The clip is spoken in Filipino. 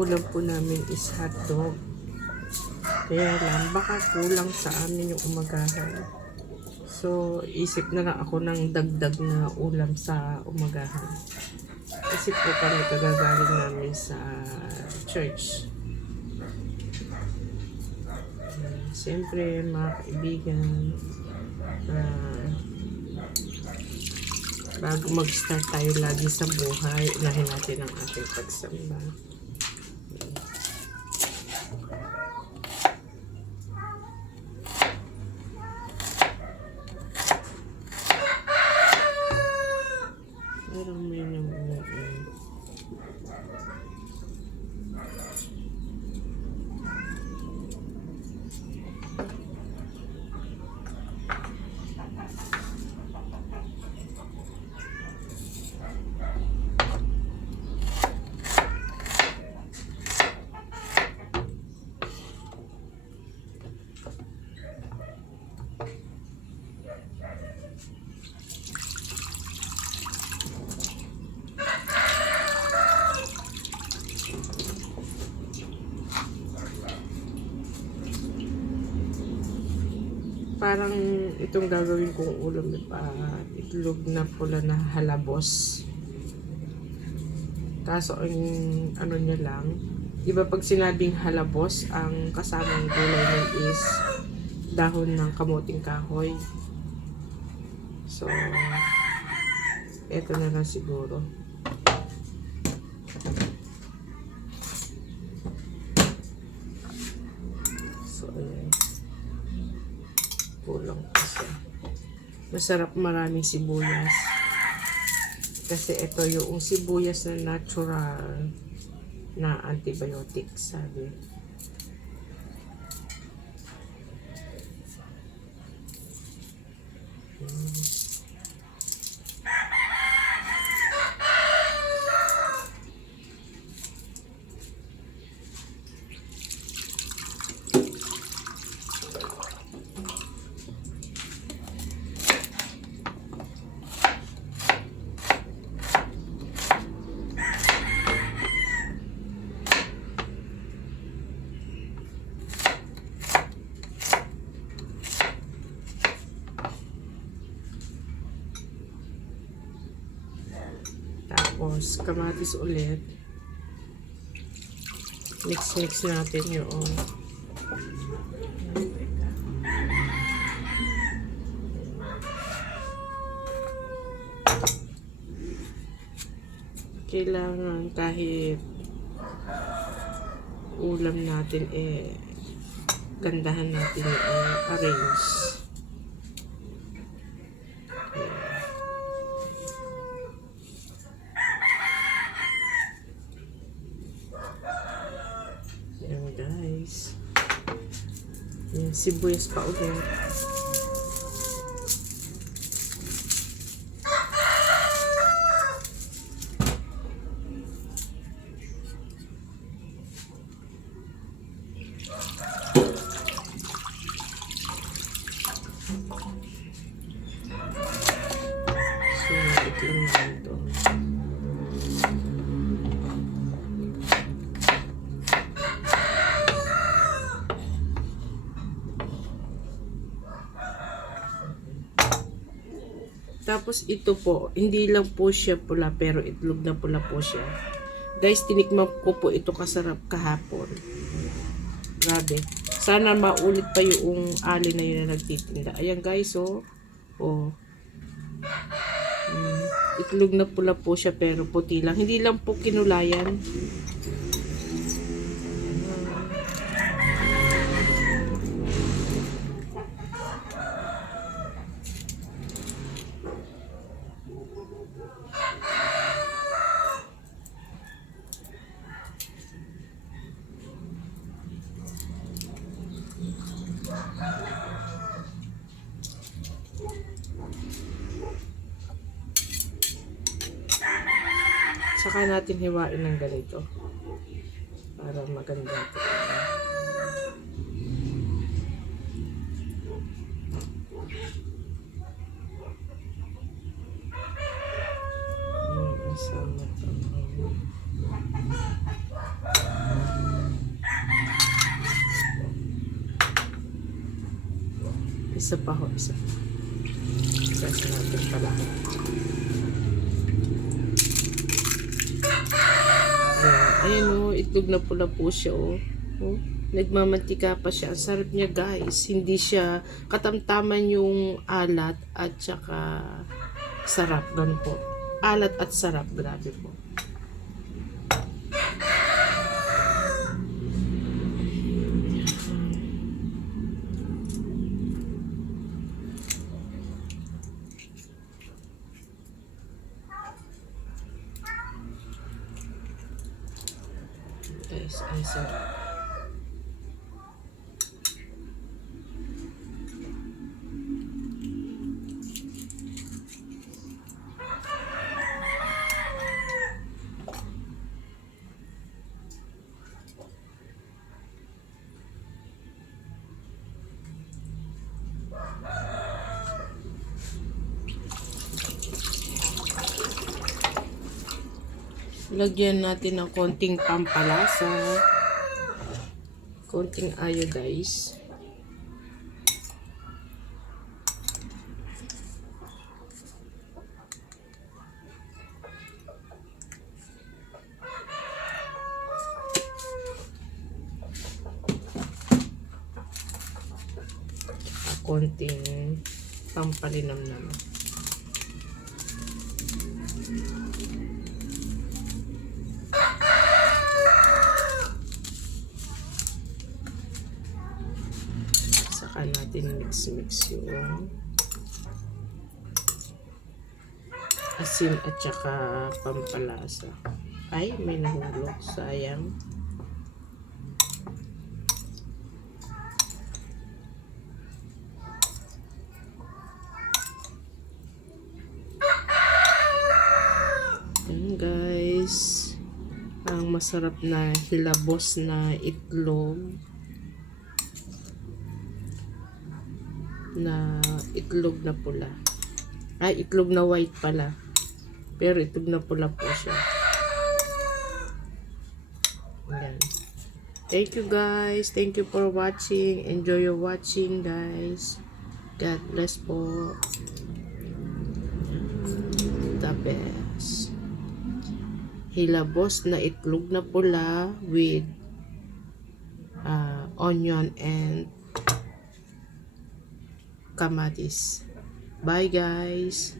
ulam po namin is hotdog. Kaya lang, baka kulang sa amin yung umagahan. So, isip na lang ako ng dagdag na ulam sa umagahan. Kasi po kami kagagaling namin sa church. Siyempre, mga kaibigan, bago mag-start tayo lagi sa buhay, unahin natin ang ating pagsamba. Parang may namuha. Parang itong gagawin kong ulam itlog na pula na halabos. Kaso ang ano niya lang, iba pag sinabing halabos, ang kasamang gulay nun is dahon ng kamuting kahoy. So, eto na lang siguro. So, ayan. Kulang pa siya. Masarap, maraming sibuyas. Kasi ito yung sibuyas na natural na antibiotic, sabi. Tapos, kamatis ulit. Mix natin yung kailangan kahit ulam natin gandahan natin yung arrange. Ayan guys. Ayan, sibuyas pa ulit. So, ito lang naman ito. Tapos ito po, hindi lang po siya pula pero itlog na pula po siya. Guys, tinikman ko po ito, kasarap kahapon. Grabe. Sana maulit pa yung ali na yun na nagtitinda. Ayan guys, oh. Oh. Itlog na pula po siya pero puti lang. Hindi lang po kinulayan. Saka natin hiwain ng ganito para maganda ito. Isama ito. Isa pa ho, isa pa. Kasi natin pala. Ayan o, itlog na pula po siya o. Oh, nagmamantika pa siya. Ang sarap niya guys. Hindi siya katamtaman yung alat at saka sarap. Ganun po. Alat at sarap. Grabe po. Guys, ang sarap. Lagyan natin ng konting pampalasa. Konting iodize. Konting pampalinamnam. Saka natin mix yung asin at saka pampalasa. Ay, may nahulog. Sayang. Ayan guys. Ang masarap na hilabos na itlog. Itlog na pula. Ay, itlog na white pala. Pero itlog na pula po siya. Ayan. Thank you guys. Thank you for watching. Enjoy your watching guys. God bless po. The best. Hilabos na itlog na pula with onion and kamatis. Bye guys.